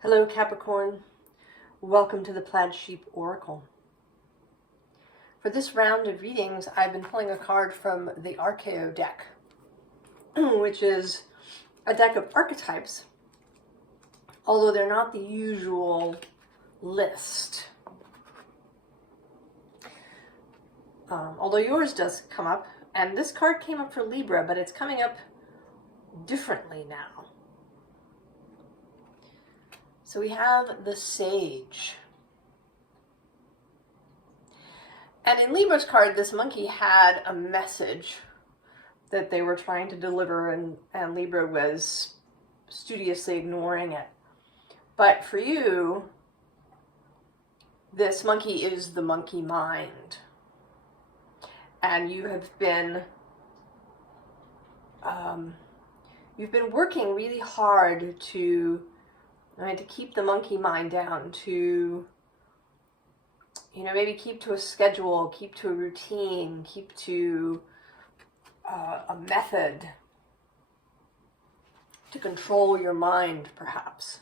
Hello Capricorn, welcome to the Plaid Sheep Oracle. For this round of readings, I've been pulling a card from the Archeo deck, which is a deck of archetypes, although they're not the usual list. Although yours does come up, and this card came up for Libra, but it's coming up differently now. So we have the Sage. And in Libra's card, this monkey had a message that they were trying to deliver, and Libra was studiously ignoring it. But for you, this monkey is the monkey mind. And you have been you've been working really hard to keep the monkey mind down, to, maybe keep to a schedule, keep to a routine, keep to a method, to control your mind, perhaps.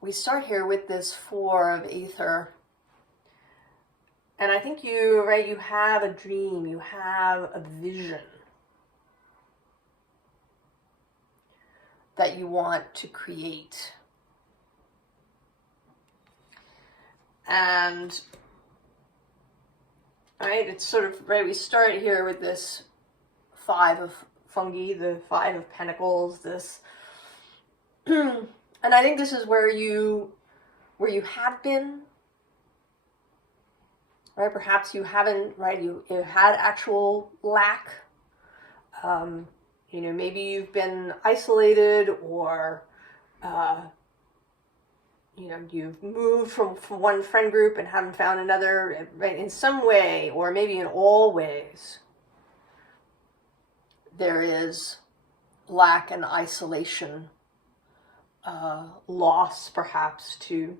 We start here with this Four of Aether. And I think you have a dream, you have a vision that you want to create. And it's sort of, we start here with this Five of Fungi, the Five of Pentacles, this and I think this is where you have been, right? Perhaps you haven't, you had actual lack. Maybe you've been isolated, or, you've moved from one friend group and haven't found another, right? In some way, or maybe in all ways, there is lack and isolation, loss, perhaps, too.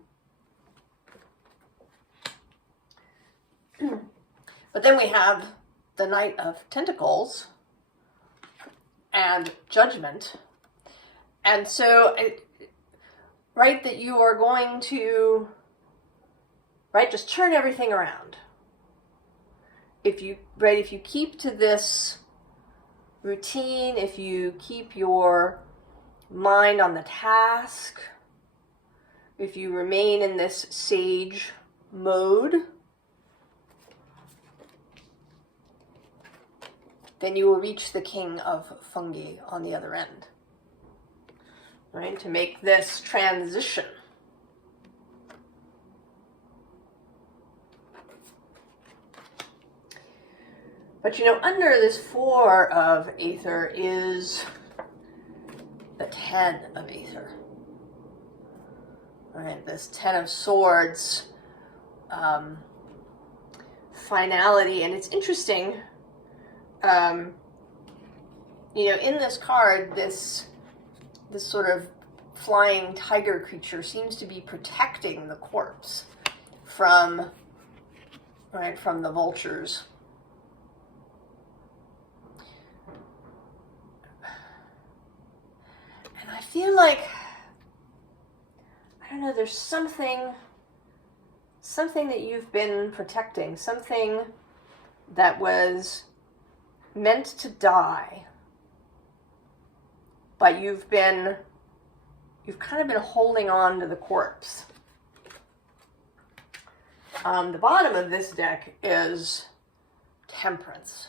But then we have the Knight of Pentacles and Judgment. And so, that you are going to, just turn everything around. If you keep to this routine, if you keep your mind on the task, if you remain in this sage mode, then you will reach the King of Fungi on the other end, right? To make this transition. But under this Four of Aether is the Ten of Aether. All right, this Ten of Swords, finality, and it's interesting. In this card, this sort of flying tiger creature seems to be protecting the corpse from the vultures. And I feel like, there's something that you've been protecting, something that was meant to die, but you've kind of been holding on to the corpse. The bottom of this deck is Temperance.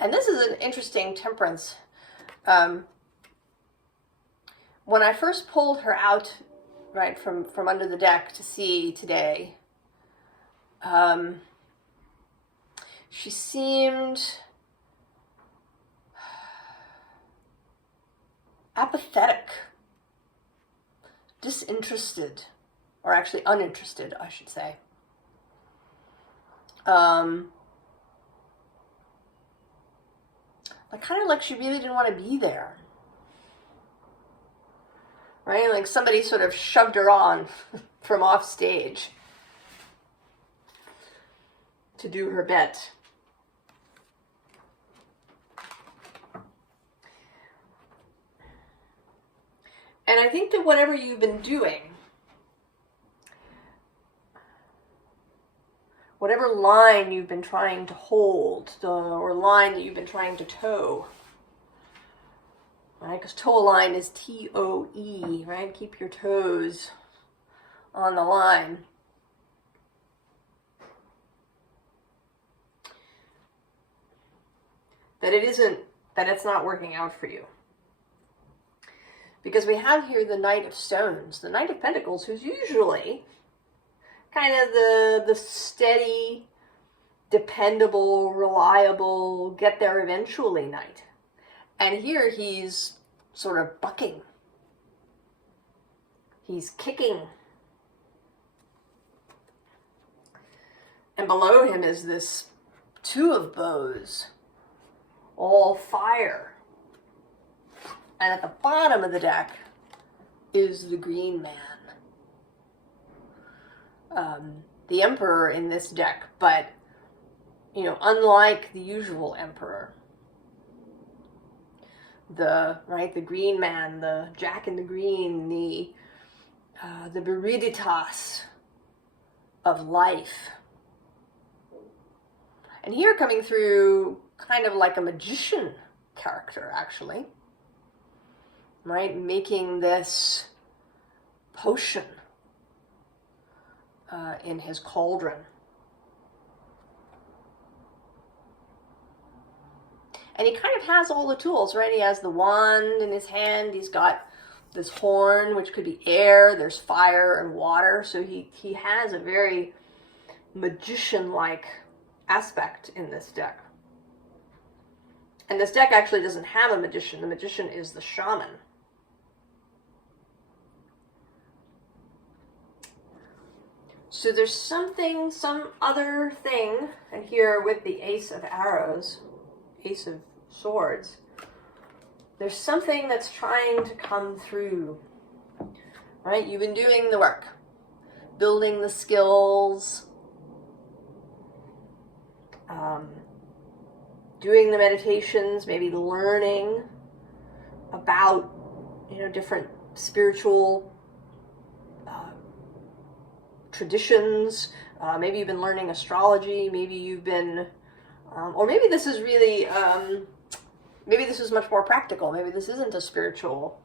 And this is an interesting Temperance. When I first pulled her out, from under the deck to see today, she seemed apathetic, disinterested, or actually uninterested, I should say. Kind of like she really didn't want to be there. Right? Like somebody sort of shoved her on from off stage to do her bit. And I think that whatever you've been doing, whatever line you've been trying to hold, or line that you've been trying to toe, right? Because toe line is T-O-E, right? Keep your toes on the line. That it's not working out for you. Because we have here the Knight of Stones, the Knight of Pentacles, who's usually kind of the steady, dependable, reliable, get there eventually knight. And here he's sort of bucking. He's kicking. And below him is this Two of Bows, all fire. And at the bottom of the deck is the Green Man. The Emperor in this deck, but, you know, unlike the usual Emperor. The Green Man, the Jack in the Green, the Viriditas of life. And here coming through kind of like a magician character, actually. Right? Making this potion in his cauldron. And he kind of has all the tools, right? He has the wand in his hand. He's got this horn, which could be air. There's fire and water. So he has a very magician-like aspect in this deck. And this deck actually doesn't have a magician. The magician is the shaman. So there's something, some other thing, and here with the Ace of Arrows, Ace of Swords, there's something that's trying to come through, right? You've been doing the work, building the skills, doing the meditations, maybe learning about, you know, different spiritual traditions. Maybe you've been learning astrology. Maybe you've been, or maybe this is really, maybe this is much more practical. Maybe this isn't a spiritual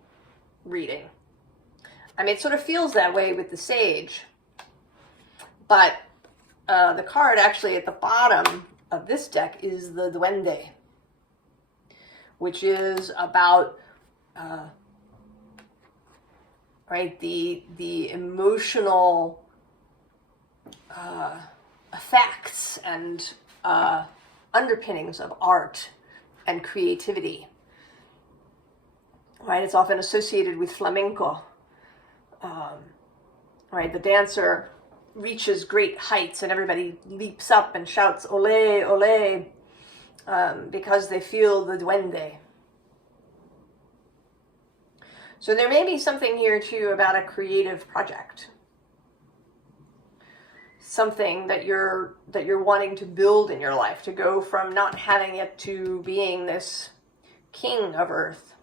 reading. I mean, it sort of feels that way with the Sage. But the card actually at the bottom of this deck is the Duende, which is about, right, the emotional effects and underpinnings of art and creativity. Right, it's often associated with flamenco. Right, the dancer reaches great heights and everybody leaps up and shouts "Ole, ole," because they feel the duende. So there may be something here too about a creative project. Something that you're wanting to build in your life, to go from not having it to being this king of earth.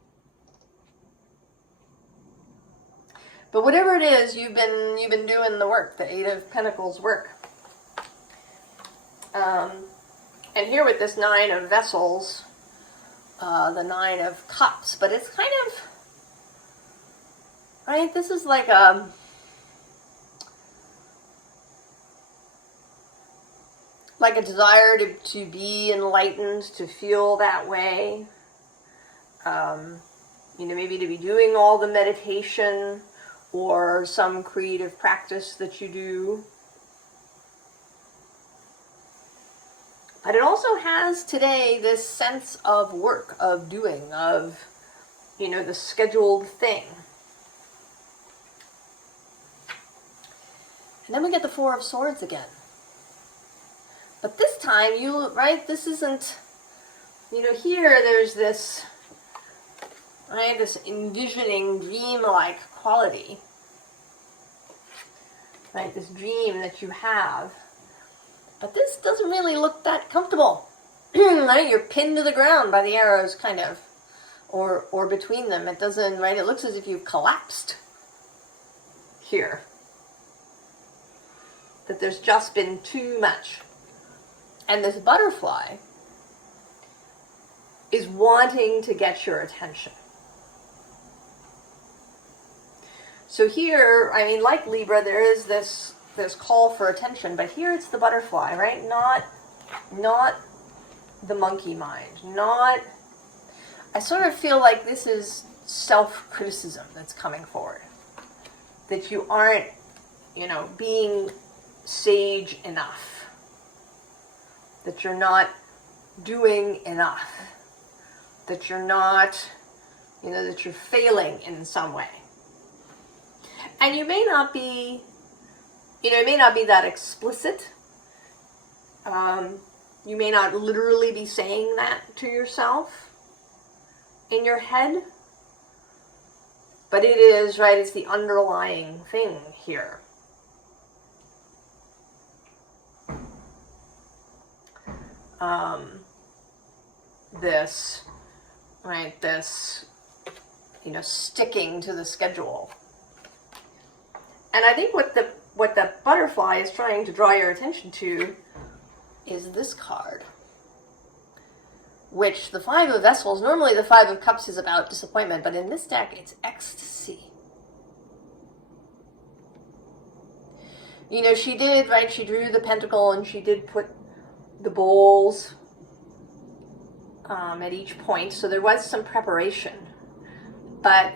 But whatever it is, you've been doing the work, the Eight of Pentacles work. And here with this Nine of Vessels, the Nine of Cups, but it's kind of, right, this is like a desire to be enlightened, to feel that way. You know, maybe to be doing all the meditation or some creative practice that you do. But it also has today this sense of work, of doing, of, you know, the scheduled thing. And then we get the Four of Swords again. But this time, right, this isn't, you know, here there's this, right, this envisioning, dream-like quality. Right, this dream that you have. But this doesn't really look that comfortable. Right, you're pinned to the ground by the arrows, kind of. or between them. It doesn't, right? It looks as if you've collapsed here. That there's just been too much. And this butterfly is wanting to get your attention. So here, I mean, like Libra, there is this call for attention, but here it's the butterfly, right? Not the monkey mind. I sort of feel like this is self-criticism that's coming forward. That you aren't, being sage enough. That you're not doing enough. That you're not, that you're failing in some way. And you may not be, it may not be that explicit. You may not literally be saying that to yourself in your head. But it is, right, it's the underlying thing here. This, sticking to the schedule. And I think what the butterfly is trying to draw your attention to is this card. Which the Five of Vessels, normally the Five of Cups is about disappointment, but in this deck it's ecstasy. She did, right, she drew the pentacle and she did put the bowls at each point, so there was some preparation. But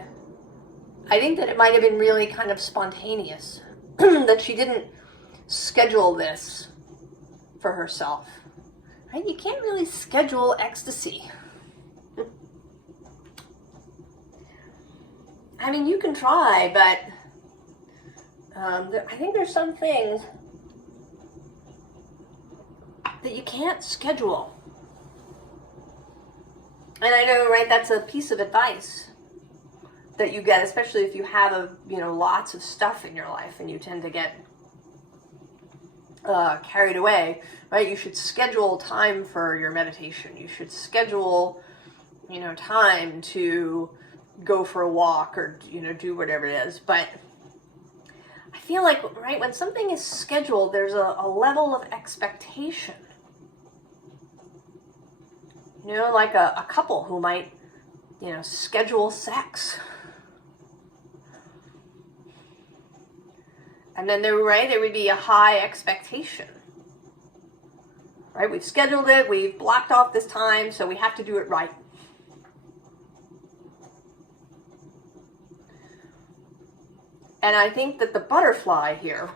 I think that it might have been really kind of spontaneous, that she didn't schedule this for herself. Right? You can't really schedule ecstasy. I mean, you can try, but I think there's some things that you can't schedule. And I know, right, that's a piece of advice that you get, especially if you have lots of stuff in your life and you tend to get carried away, right? You should schedule time for your meditation. You should schedule, time to go for a walk or, do whatever it is. But I feel like, right, when something is scheduled, there's a level of expectation. Like a couple who might, schedule sex. And then there would be a high expectation. Right? We've scheduled it, we've blocked off this time, so we have to do it right. And I think that the butterfly here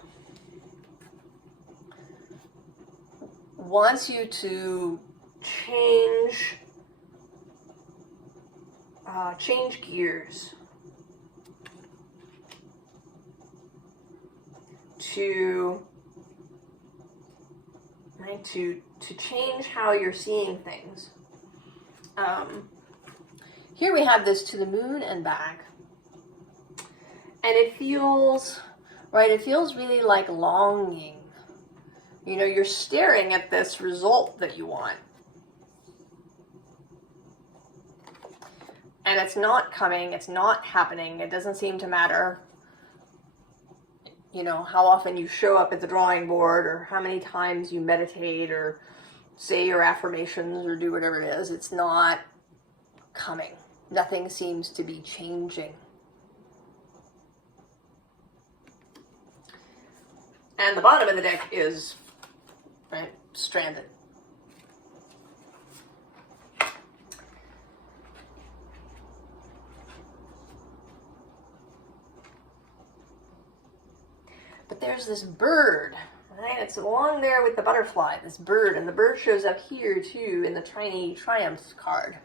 wants you to change gears. To change how you're seeing things. Here we have this to the moon and back. And it feels, right, it feels really like longing. You're staring at this result that you want. And it's not coming, it's not happening, it doesn't seem to matter. How often you show up at the drawing board or how many times you meditate or say your affirmations or do whatever it is. It's not coming. Nothing seems to be changing. And the bottom of the deck is, right, stranded. But there's this bird, right? It's along there with the butterfly, this bird. And the bird shows up here, too, in the Tiny Triumphs card.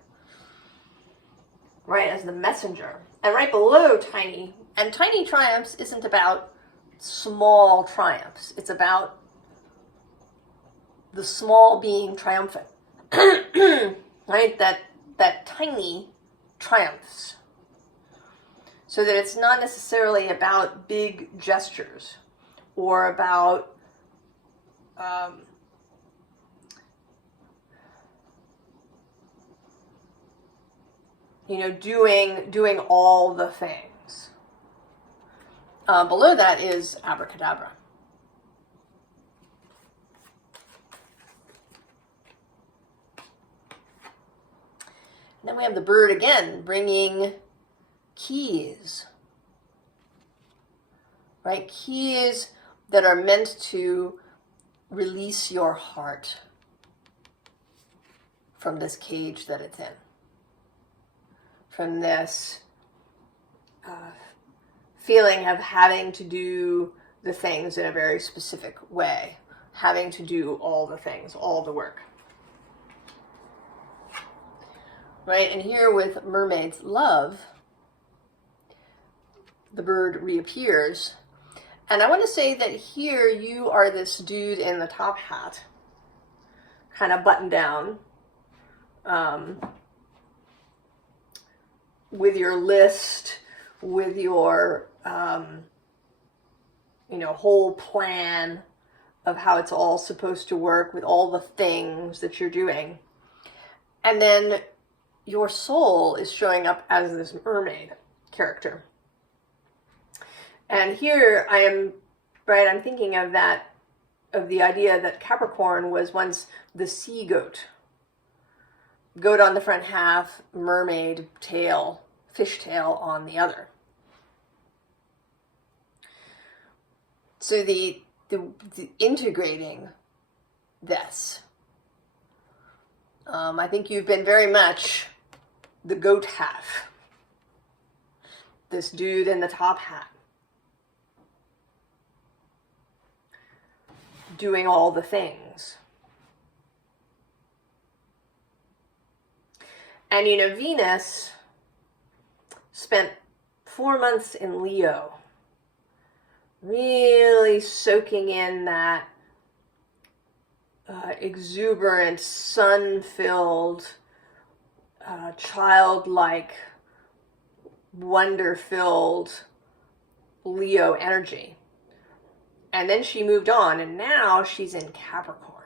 Right, as the messenger. And right below Tiny, and Tiny Triumphs isn't about small triumphs. It's about the small being triumphant. Right? That tiny triumphs. So that it's not necessarily about big gestures or about you know, doing all the things. Below that is abracadabra. And then we have the bird again, bringing keys, right? Keys that are meant to release your heart from this cage that it's in, from this feeling of having to do the things in a very specific way, having to do all the things, all the work. Right, and here with Mermaid's Love, the bird reappears. And I want to say that here you are this dude in the top hat, kind of buttoned down, with your list, with your, you know, whole plan of how it's all supposed to work, with all the things that you're doing. And then your soul is showing up as this mermaid character. And here I am, right, I'm thinking of that, of the idea that Capricorn was once the sea goat. Goat on the front half, mermaid tail, fish tail on the other. So the integrating this, I think you've been very much the goat half, this dude in the top hat, doing all the things. And you know, Venus spent 4 months in Leo, really soaking in that exuberant, sun-filled, childlike, wonder-filled Leo energy. And then she moved on, and now she's in Capricorn.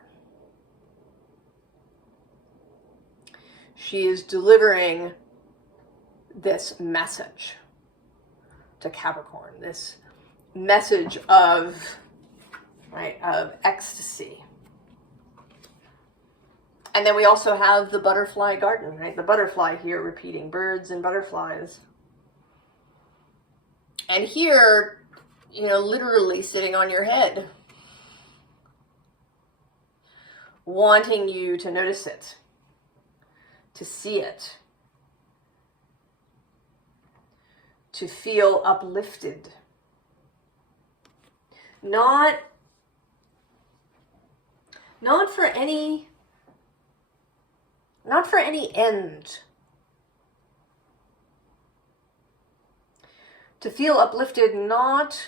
She is delivering this message to Capricorn, this message of, right, of ecstasy. And then we also have the butterfly garden, right? The butterfly here repeating birds and butterflies. And here, you know, literally sitting on your head, wanting you to notice it, to see it, to feel uplifted. Not for any end. To feel uplifted not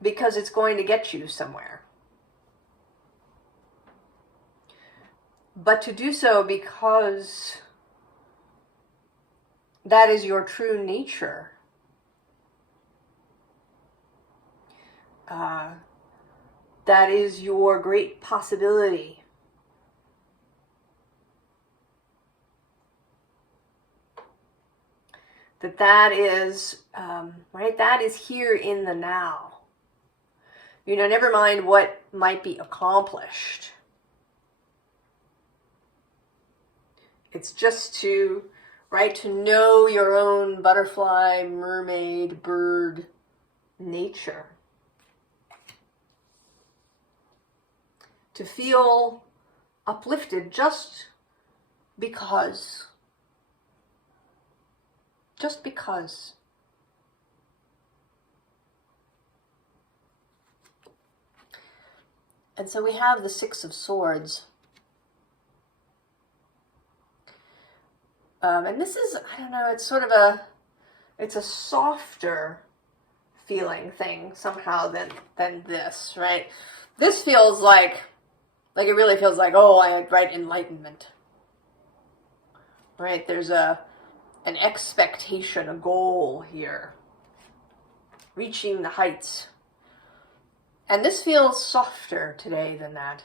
because it's going to get you somewhere, but to do so because that is your true nature. That is your great possibility. That is, right, that is here in the now. You know, never mind what might be accomplished. It's just to, right, to know your own butterfly, mermaid, bird nature. To feel uplifted just because. Just because. And so we have the Six of Swords. And this is, I don't know, it's sort of it's a softer feeling thing somehow than this, right? This feels like it really feels like, oh, I had right enlightenment. Right? There's an expectation, a goal here. Reaching the heights. And this feels softer today than that.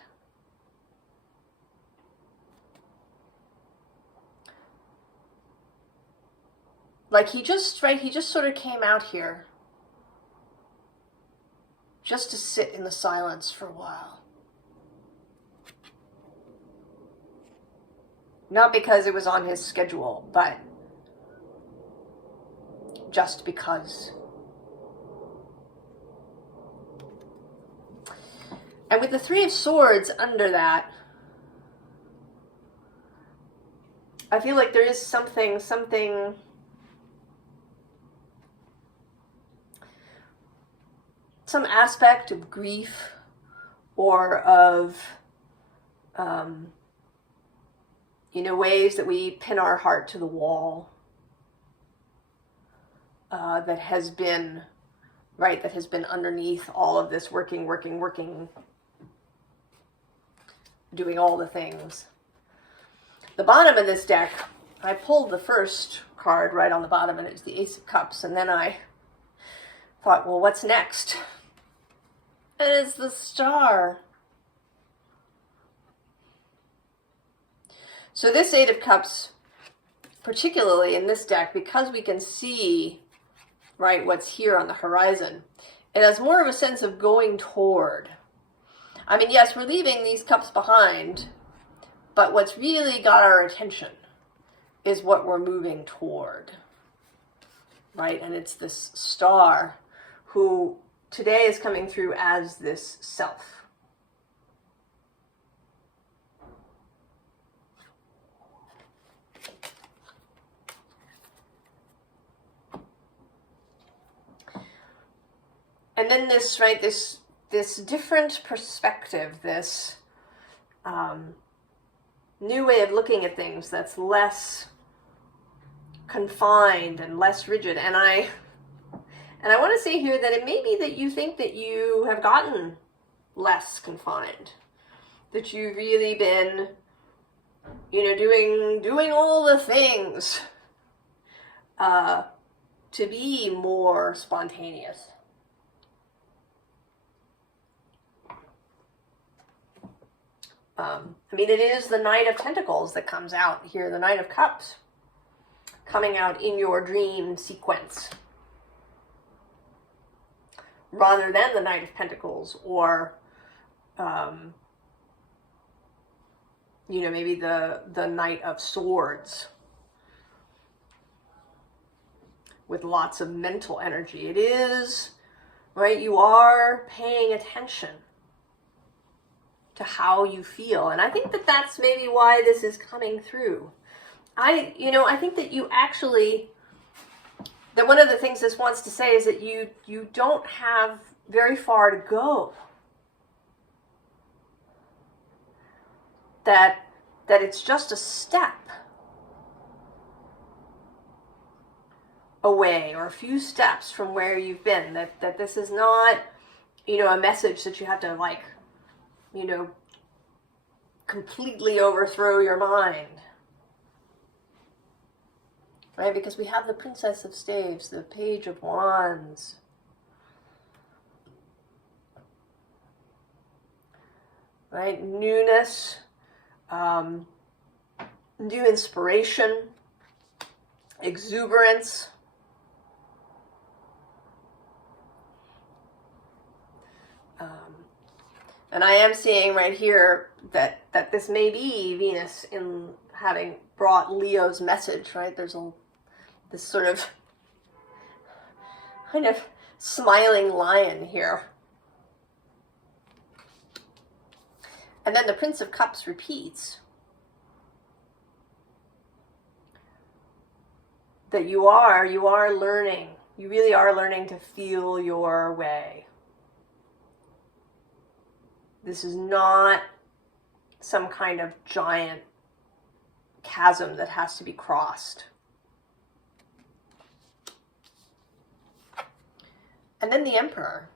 Like he just sort of came out here just to sit in the silence for a while. Not because it was on his schedule, but just because. And with the Three of Swords under that, I feel like there is something, some aspect of grief or of, ways that we pin our heart to the wall that has been underneath all of this working, doing all the things. The bottom of this deck, I pulled the first card right on the bottom, and it's the Ace of Cups, and then I thought, well, what's next? And it's the Star. So this Eight of Cups, particularly in this deck, because we can see, right, what's here on the horizon, it has more of a sense of going toward. I mean, yes, we're leaving these cups behind, but what's really got our attention is what we're moving toward, right? And it's this Star who today is coming through as this self. And then this, right, this different perspective, this new way of looking at things that's less confined and less rigid. And I want to say here that it may be that you think that you have gotten less confined, that you've really been, doing all the things to be more spontaneous. It is the Knight of Pentacles that comes out here, the Knight of Cups, coming out in your dream sequence, rather than the Knight of Pentacles, or, maybe the Knight of Swords, with lots of mental energy. It is, right, you are paying attention to how you feel. And I think that that's maybe why this is coming through. I think that you actually, that one of the things this wants to say is that you don't have very far to go. That it's just a step away, or a few steps from where you've been. That this is not, a message that you have to, like, completely overthrow your mind. Right? Because we have the Princess of Staves, the Page of Wands. Right? Newness, new inspiration, exuberance. And I am seeing right here that this may be Venus in having brought Leo's message, right? There's this sort of kind of smiling lion here. And then the Prince of Cups repeats that you are learning, you really are learning to feel your way. This is not some kind of giant chasm that has to be crossed. And then the Emperor.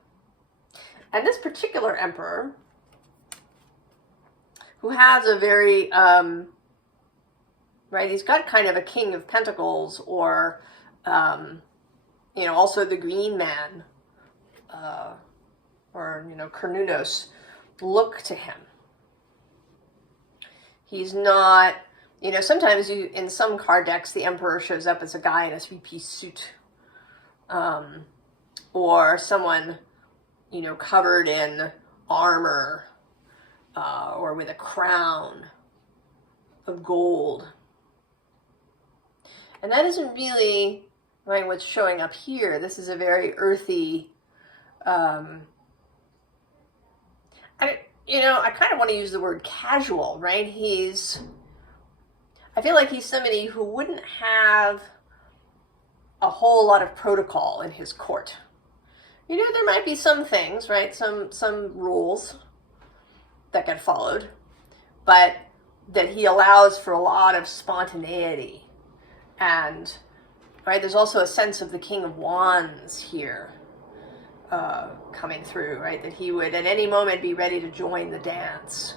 And this particular Emperor, who has a very, right, he's got kind of a King of Pentacles, or, also the Green Man, or, Cernunnos, look to him. He's not, You know, sometimes in some card decks, the Emperor shows up as a guy in a three-piece suit. Or someone, you know, covered in armor, or with a crown of gold. And that isn't really, right, what's showing up here. This is a very earthy, I kind of want to use the word casual, right? I feel like he's somebody who wouldn't have a whole lot of protocol in his court. You know, there might be some things, right? Some rules that get followed, but that he allows for a lot of spontaneity. And, right, there's also a sense of the King of Wands here coming through, right? That he would at any moment be ready to join the dance.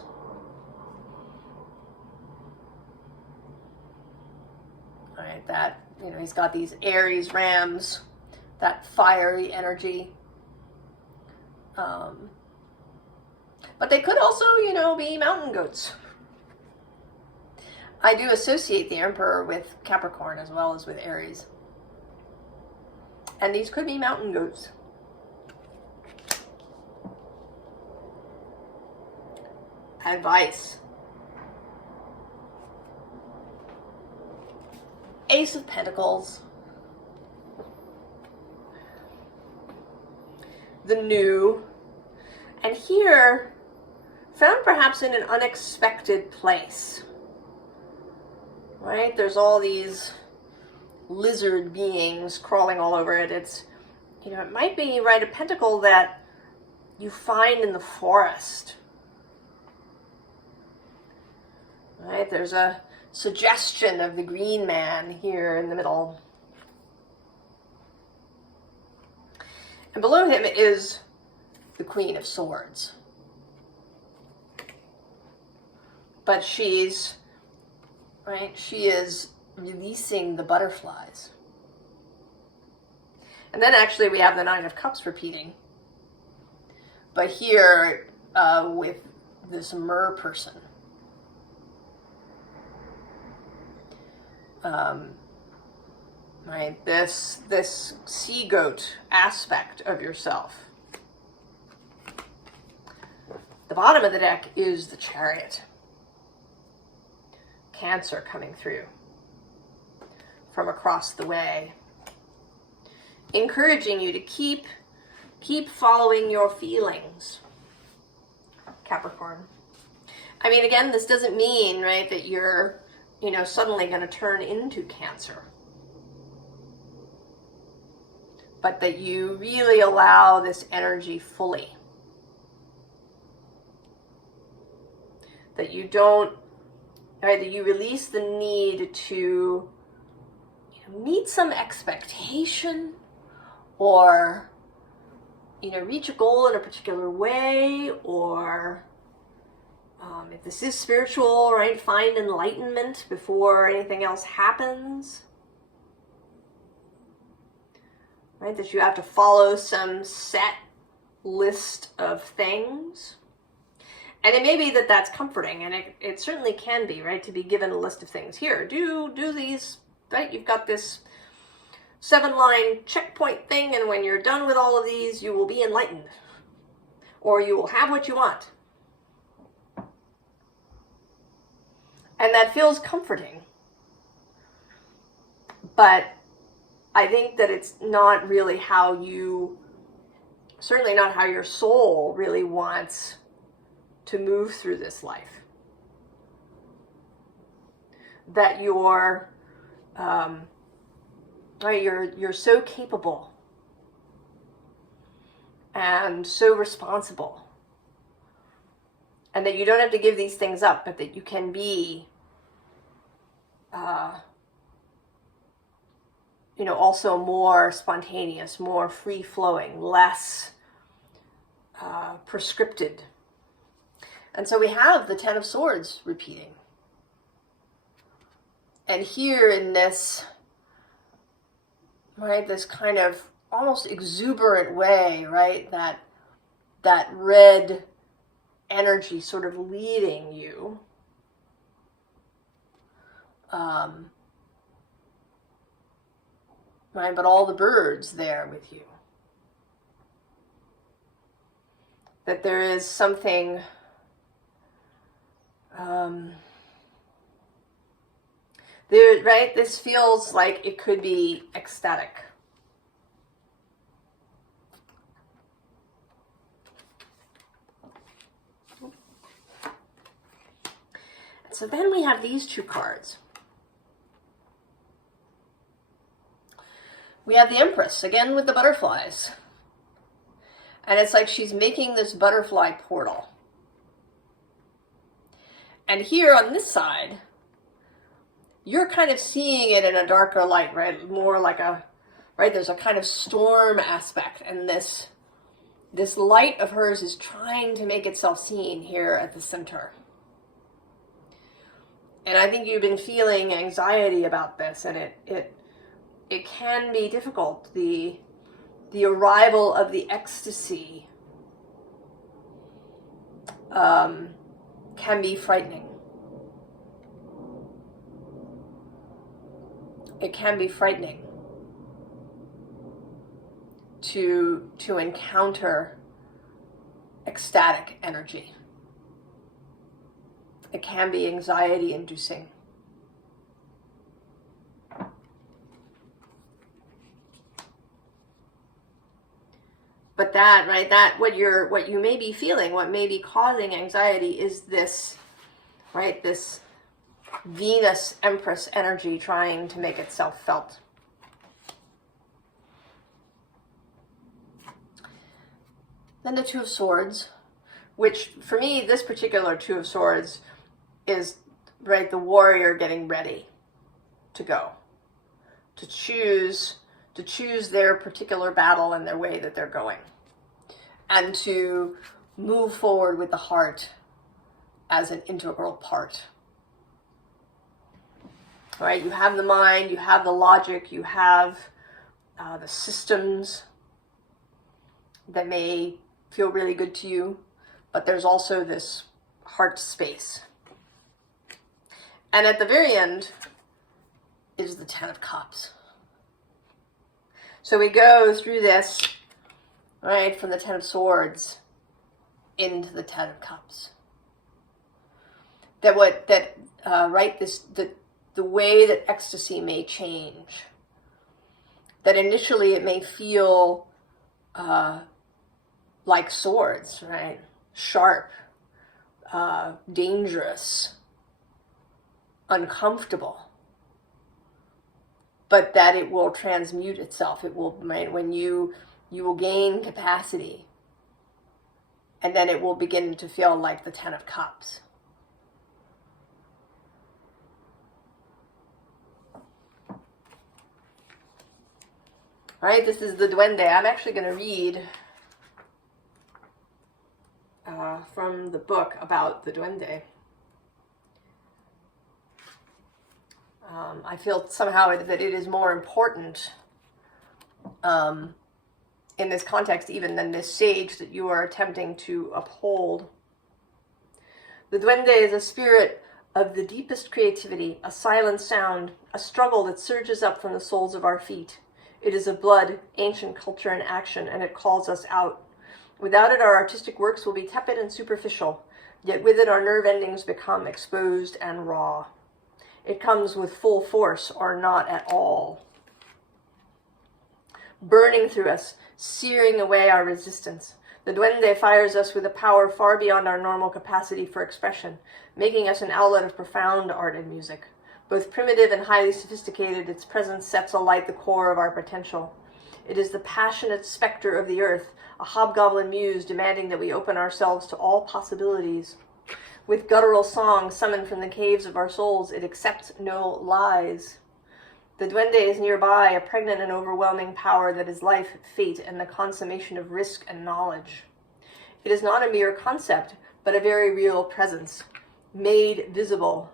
All right, that, you know, he's got these Aries rams, that fiery energy. But they could also, you know, be mountain goats. I do associate the Emperor with Capricorn as well as with Aries. And these could be mountain goats. Advice. Ace of Pentacles. The new. And here, found perhaps in an unexpected place. Right? There's all these lizard beings crawling all over it. It's, you know, it might be, right, a pentacle that you find in the forest. Right? There's a suggestion of the green man here in the middle. And below him is the Queen of Swords. But she's, right, she is releasing the butterflies. And then actually we have the Nine of Cups repeating. But here with this mer person. Right, this sea goat aspect of yourself. The bottom of the deck is the Chariot. Cancer coming through from across the way, encouraging you to keep following your feelings, Capricorn. I mean, again, this doesn't mean, right, that you're, you know, suddenly going to turn into Cancer, but that you really allow this energy fully. That you don't, right, that you release the need to, you know, meet some expectation or, you know, reach a goal in a particular way, or if this is spiritual, right, find enlightenment before anything else happens. Right, that you have to follow some set list of things. And it may be that that's comforting, and it certainly can be, right, to be given a list of things. Here, do these, right? You've got this 7-line checkpoint thing, and when you're done with all of these, you will be enlightened. Or you will have what you want. And that feels comforting. But I think that it's not really how you, certainly not how your soul really wants to move through this life. That you're so capable and so responsible, and that you don't have to give these things up, but that you can be you know, also more spontaneous, more free-flowing, less prescripted. And so we have the Ten of Swords repeating. And here in this, right, this kind of almost exuberant way, right, that red energy sort of leading you, Right, but all the birds there with you. That there is something there, right? This feels like it could be ecstatic. So then we have these two cards. We have the Empress, again with the butterflies. And it's like she's making this butterfly portal. And here on this side, you're kind of seeing it in a darker light, right? More like a, right? There's a kind of storm aspect. And this light of hers is trying to make itself seen here at the center. And I think you've been feeling anxiety about this, and it can be difficult. The arrival of the ecstasy can be frightening. It can be frightening to encounter ecstatic energy. It can be anxiety-inducing. But that, right, that what you may be feeling, what may be causing anxiety is this, right, this Venus Empress energy trying to make itself felt. Then the Two of Swords, which for me, this particular Two of Swords is, right, the warrior getting ready to go, to choose their particular battle and their way that they're going, and to move forward with the heart as an integral part. All right, you have the mind, you have the logic, you have the systems that may feel really good to you, but there's also this heart space. And at the very end is the Ten of Cups. So we go through this, right, from the Ten of Swords into the Ten of Cups. The way that ecstasy may change. That initially it may feel like swords, right? Sharp, dangerous, uncomfortable. But that it will transmute itself. It will, when you will gain capacity, and then it will begin to feel like the Ten of Cups. All right, this is the Duende. I'm actually going to read from the book about the Duende. I feel somehow that it is more important in this context even than this sage that you are attempting to uphold. The Duende is a spirit of the deepest creativity, a silent sound, a struggle that surges up from the soles of our feet. It is of blood, ancient culture, and action, and it calls us out. Without it, our artistic works will be tepid and superficial, yet with it our nerve endings become exposed and raw. It comes with full force or not at all, burning through us, searing away our resistance. The Duende fires us with a power far beyond our normal capacity for expression, making us an outlet of profound art and music. Both primitive and highly sophisticated, its presence sets alight the core of our potential. It is the passionate specter of the earth, a hobgoblin muse demanding that we open ourselves to all possibilities. With guttural song summoned from the caves of our souls, it accepts no lies. The Duende is nearby, a pregnant and overwhelming power that is life, fate, and the consummation of risk and knowledge. It is not a mere concept, but a very real presence, made visible.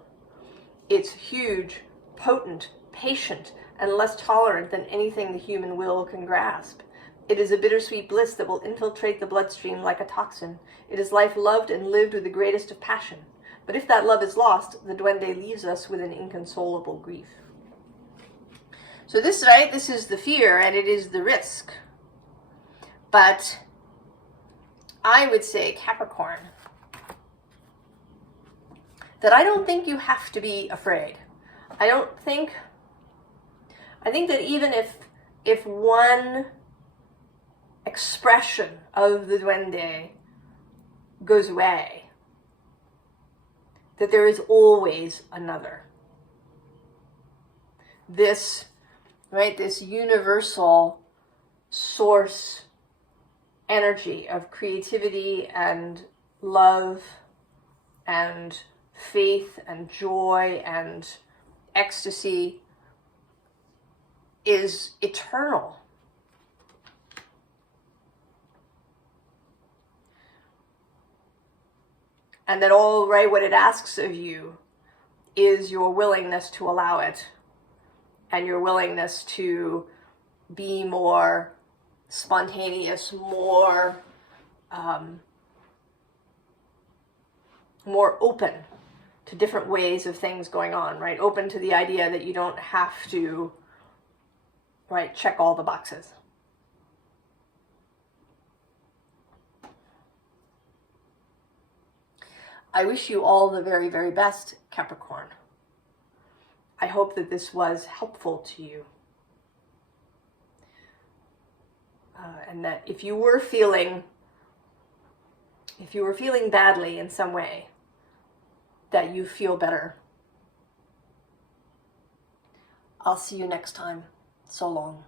It's huge, potent, patient, and less tolerant than anything the human will can grasp. It is a bittersweet bliss that will infiltrate the bloodstream like a toxin. It is life loved and lived with the greatest of passion. But if that love is lost, the duende leaves us with an inconsolable grief. So this, right, this is the fear and it is the risk. But I would say, Capricorn, that I don't think you have to be afraid. I think that even if one expression of the duende goes away, that there is always another. This, right, this universal source energy of creativity and love and faith and joy and ecstasy is eternal. And that all, right, what it asks of you is your willingness to allow it and your willingness to be more spontaneous, more open to different ways of things going on, right? Open to the idea that you don't have to, right, check all the boxes. I wish you all the very, very best, Capricorn. I hope that this was helpful to you. And that if you were feeling badly in some way, that you feel better. I'll see you next time. So long.